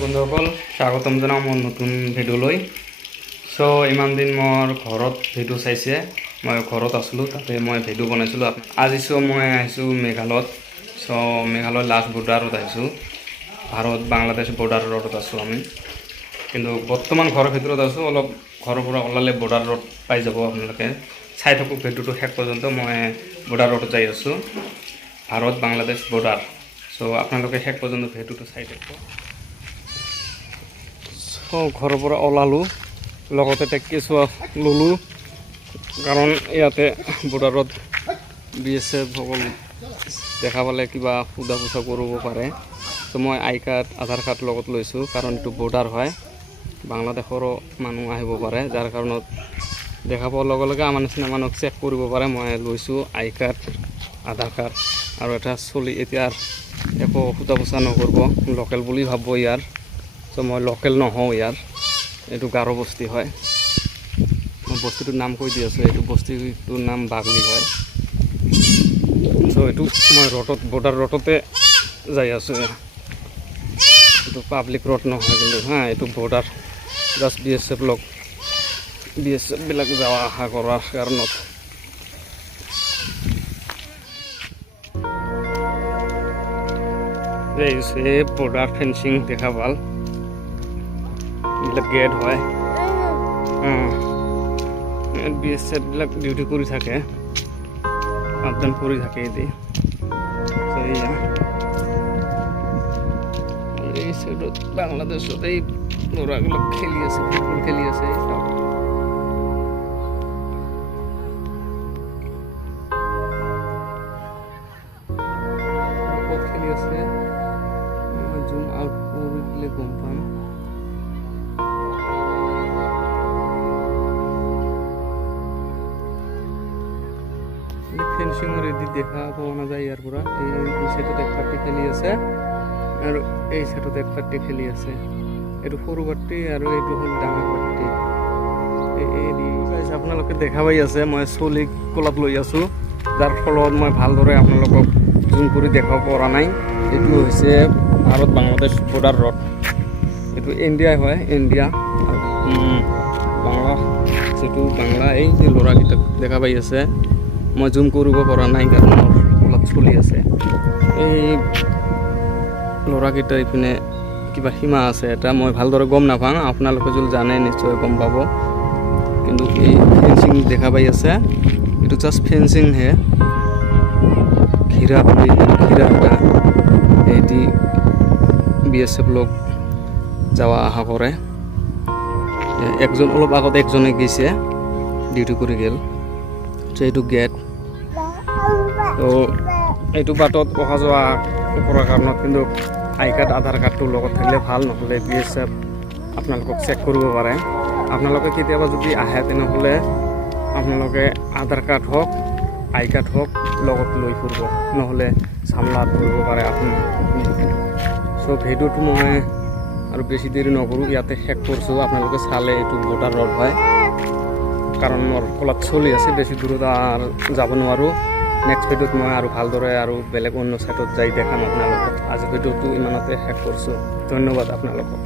বন্ধুসকল, স্বাগতম জনাওঁ মোৰ নতুন ভিডিঅ'লৈ। ইমান দিন মোৰ ঘৰত ভিডিঅ' চাইছে, মই ঘৰত আছিলোঁ, তাতে মই ভিডিঅ' বনাইছিলোঁ। আজি মই আহিছোঁ মেঘালয়ত। মেঘালয়ৰ লাষ্ট বৰ্ডাৰত আহিছোঁ, ভাৰত বাংলাদেশ বৰ্ডাৰ ৰোডত আছোঁ আমি। কিন্তু বৰ্তমান ঘৰৰ ভিতৰত আছোঁ, অলপ ঘৰৰ পৰা ওলালে বৰ্ডাৰ ৰোড পাই যাব আপোনালোকে। চাই থাকক ভিডিঅ'টো শেষ পৰ্যন্ত। মই বৰ্ডাৰ ৰোডত যাই আছোঁ, ভাৰত বাংলাদেশ বৰ্ডাৰ। আপোনালোকে শেষ পৰ্যন্ত ভিডিঅ'টো চাই থাকিব। ঘৰৰ পৰা ওলালোঁ, লগতে টেক্সি চোৱা ল'লোঁ, কাৰণ ইয়াতে বৰ্ডাৰত BSF সকল দেখা পালে কিবা সোধা পোছা কৰিব পাৰে। মই আই কাৰ্ড, আধাৰ কাৰ্ড লগত লৈছোঁ, কাৰণ এইটো বৰ্ডাৰ হয়, বাংলাদেশৰো মানুহ আহিব পাৰে, যাৰ কাৰণত দেখা পোৱাৰ লগে লগে আমাৰ নিচিনা মানুহক চেক কৰিব পাৰে। মই লৈছোঁ আই কাৰ্ড, আধাৰ কাৰ্ড, আৰু এটা চলি এতিয়া একো সোধা পোছা নকৰিব, লোকেল বুলি ভাবিব ইয়াৰ। মই লোকেল নহওঁ ইয়াৰ, এইটো গাৰো বস্তি হয়। মই বস্তিটোৰ নাম কৈ দি আছোঁ, এইটো বস্তিটোৰ নাম বাগলি হয়। এইটো মই ৰোডত, বৰ্ডাৰ ৰোডতে যাই আছোঁ। এইটো পাব্লিক ৰোড নহয় কিন্তু এইটো বৰ্ডাৰ, জাষ্ট BSF বিলাক যাওয়া অহা কৰাৰ কাৰণত। এই বৰ্ডাৰ ফেন্সিং দেখা পাল, এইবিলাক গেট হয়। BSF বিলাক ডিউটি কৰি থাকে, আপ ডাউন কৰি থাকে। এই সাইডত বাংলাদেশত এই ল'ৰাবিলাক খেলি আছে, ফুটবল খেলি আছে। ক'ত খেলি আছে জুম আউট কৰি দিলে গম পাম। ফেন্সিঙৰ এদি দেখা পোৱা নাযায় ইয়াৰ পৰা। এই সাইডত এক পাৰ্টি খেলি আছে, আৰু এই সাইডত এক পাৰ্টি খেলি আছে। এইটো সৰু পাৰ্টি আৰু এইটো হ'ল ডাঙৰ পাৰ্টি। আপোনালোকে দেখা পাই আছে, মই চলি কোলাত লৈ আছোঁ, যাৰ ফলত মই ভালদৰে আপোনালোকক জুম কৰি দেখাব পৰা নাই। এইটো হৈছে ভাৰত বাংলাদেশ বৰ্ডাৰ ৰোড, এইটো ইণ্ডিয়াই হয়, ইণ্ডিয়া বাংলা, যিটো বাংলা। এই যে ল'ৰাকেইটাক দেখা পাই আছে, মই জুম কৰিব পৰা নাই কাৰণ মোৰ কোলাত চলি আছে। এই ল'ৰাকেইটা ইপিনে কিবা সীমা আছে এটা, মই ভালদৰে গম নাপাওঁ, আপোনালোকে যদি জানে নিশ্চয় গম পাব। কিন্তু এই ফেন্সিং দেখা পাই আছে, এইটো জাষ্ট ফেন্সিং হে, ঘিৰা কৰি ঘিৰা এটা। এটি BSF লোক যাওয়া অহা কৰে। একজন অলপ আগত একজনে গৈছে, ডিউটি কৰি গেল। এইটো গেট। এইটো বাটত অহা যোৱা কৰাৰ কাৰণত কিন্তু আই কাৰ্ড, আধাৰ কাৰ্ডটো লগত থাকিলে ভাল, নহ'লে BSF আপোনালোকক চেক কৰিব পাৰে। আপোনালোকে কেতিয়াবা যদি আহে, তেনেহ'লে আপোনালোকে আধাৰ কাৰ্ড হওক, আই কাৰ্ড হওক লগত লৈ ফুৰিব, নহ'লে চামলাত ধৰিব পাৰে আপুনি। ভিডিঅ'টো মই আৰু বেছি দেৰি নকৰোঁ, ইয়াতে শেষ কৰিছোঁ। আপোনালোকে চালে এইটো বৰ্ডাৰ ৰোড হয়, কাৰণ মোৰ কোলাত চলি আছে, বেছি দূৰত আৰু যাব নোৱাৰোঁ। নেক্সট ভিডিঅ'ত মই আৰু ভালদৰে আৰু বেলেগ অন্য ছাইডত যাই দেখাম আপোনালোকক। আজি ভিডিঅ'টো ইমানতে শেষ কৰিছোঁ। ধন্যবাদ আপোনালোকক।